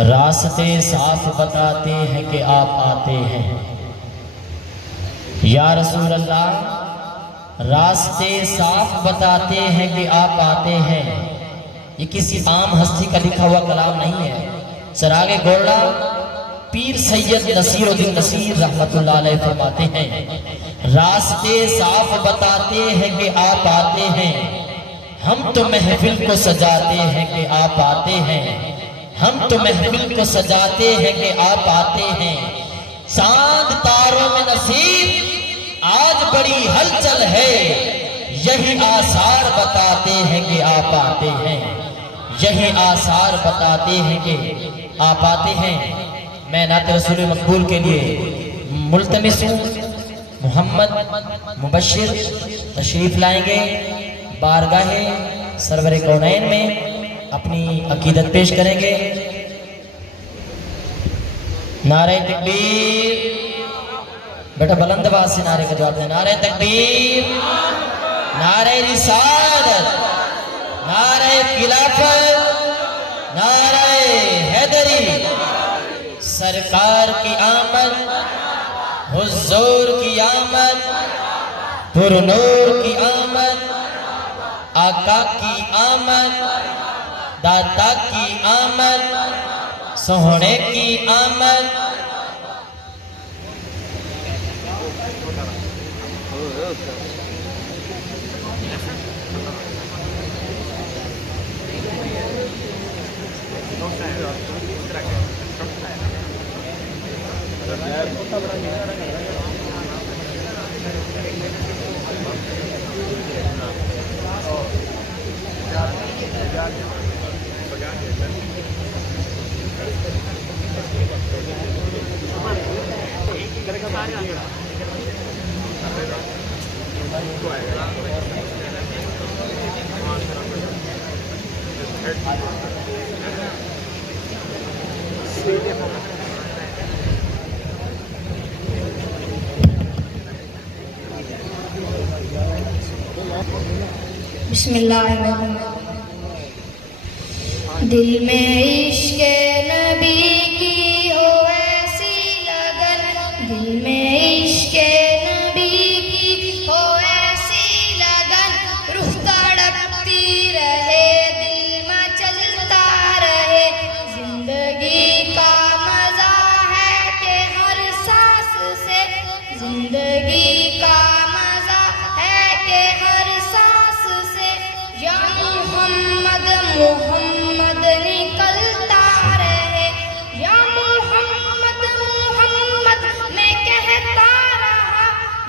रास्ते साफ बताते हैं कि आप आते हैं। या रसूल अल्लाह, रास्ते साफ बताते हैं कि आप आते हैं। ये किसी आम हस्ती का लिखा हुआ कलाम नहीं है। सरागे गोरडा पीर सैयद नसीरुद्दीन नसीर रहमतुल्लाह अलैह फरमाते हैं, रास्ते साफ बताते हैं कि आप आते हैं। हम तो महफिल को सजाते हैं कि आप आते हैं। हम तो महफिल को सजाते हैं कि आप आते हैं। चांद तारों में नसीब आज बड़ी हलचल है। यही आसार बताते हैं कि आप आते हैं। यही आसार बताते हैं कि आप आते हैं। मैं नाते रसूल मकबूल के लिए मुल्तमिस हूँ, मोहम्मद मुबश्शिर तशरीफ लाएंगे बारगाहे सरवरे कौनैन में, अपनी अकीदत पेश करेंगे। नारे तकबीर, बेटा बुलंद आवाज से नारे का जवाब दें। नारे तकबीर, नारे रिसालत, नारे खिलाफत, नारे हैदरी। सरकार की आमद, हुजूर की आमद, पुरनूर की आमद, आका की आमद, दाता की आमद, सोहने की आमद। बिस्मिल्लाहिर्रहमानिर्रहीम। दिल में इश्क़ नबी की हो ऐसी लगन, दिल में इश्क़ नबी की हो ऐसी लगन, रूह तड़पती रहे, दिल में चलता रहे। जिंदगी का मजा है कि हर सांस से, जिंदगी का मजा है कि हर सांस से। या मोहम्मद मोहम्मद निकलता रहे। या मोहम्मद मोहम्मद मैं कहता रहा।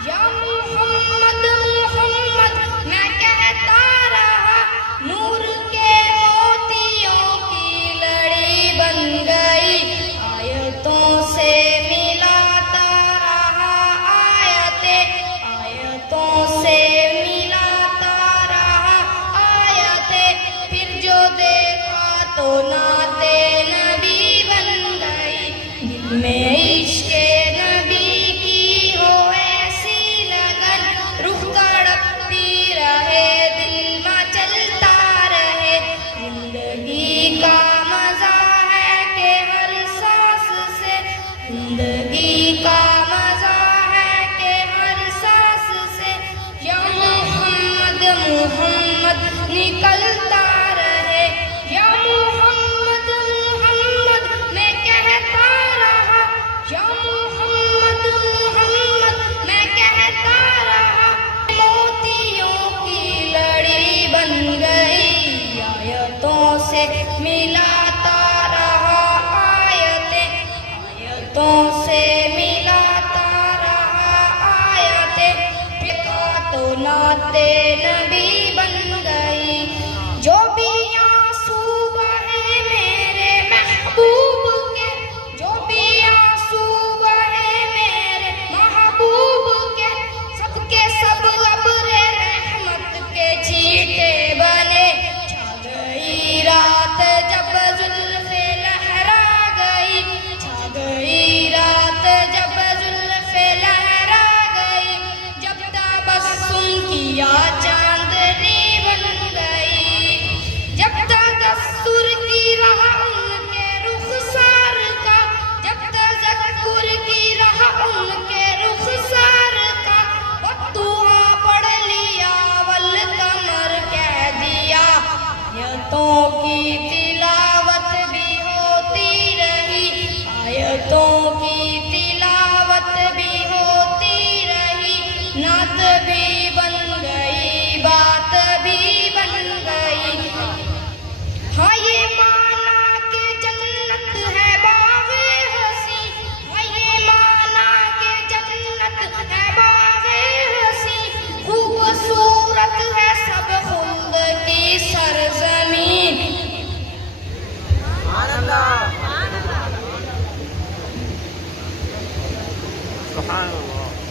या मोहम्मद मोहम्मद मैं कहता रहा। नूर के मोतियों की लड़ी बन गई, आयतों से मिलाता रहा। आयतों से मिलाता रहा। फिर जो देखा तो नाते नबी बन गई। दिल में इश्क़ नबी की हो ऐसी लगन, रूह तड़पती रहे, दिल में चलता रहे। जिंदगी का मजा है कि हर सांस से, जिंदगी का मजा है कि हर सांस से। या मोहम्मद मोहम्मद निकलता रहे। या मोहम्मद मोहम्मद मैं कहता रहा। या मोहम्मद मोहम्मद मैं कहता रहा। मोतियों की लड़ी बन गई, आयतों से मिलाता रहा। आयतों से मिलाता रहा। फिर तो नाते नबी बन गई। जो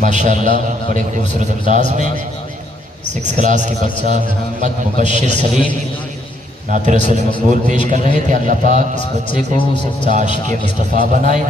माशाअल्लाह बड़े खूबसूरत अंदाज में 6 क्लास के बच्चा मोहम्मद मुबश्शिर सलीम नात रसूल मकबूल पेश कर रहे थे। अल्लाह पाक इस बच्चे को सच्चा आशिक मुस्तफ़ा बनाए।